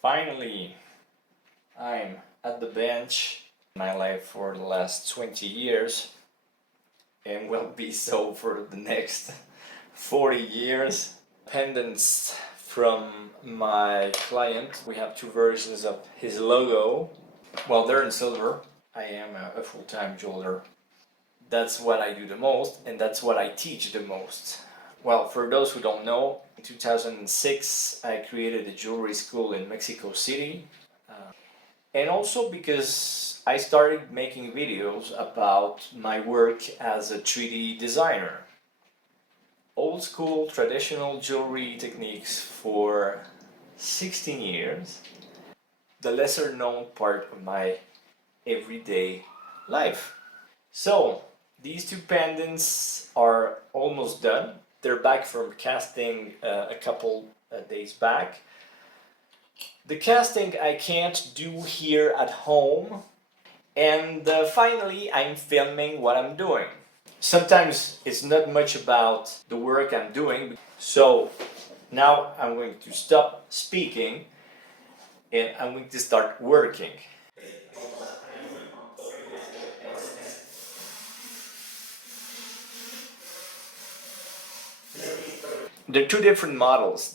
Finally, I'm at the bench in my life for the last 20 years and will be so for the next 40 years. Pendants from my client. We have two versions of his logo. Well, they're in silver. I am a full-time jeweler. That's what I do the most, and that's what I teach the most. Well, for those who don't know, in 2006 I created a jewelry school in Mexico City. And also because I started making videos about my work as a 3D designer. Old school traditional jewelry techniques for 16 years. The lesser known part of my everyday life. So, these two pendants are almost done. They're back from casting a couple days back. The casting I can't do here at home, and finally I'm filming what I'm doing. Sometimes it's not much about the work I'm doing, so now I'm going to stop speaking and I'm going to start working. There are two different models.